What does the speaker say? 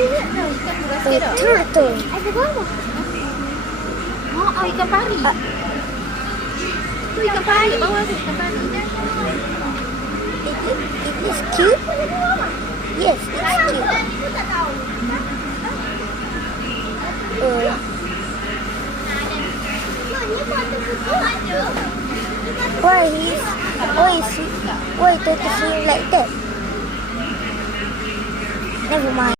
Turtle. Ada bawah. Oh, ikan pari. Tu ikan pari bawah tu ikan pari. It is cute. Yes, it's cute. Why turtle swim like that? Never mind.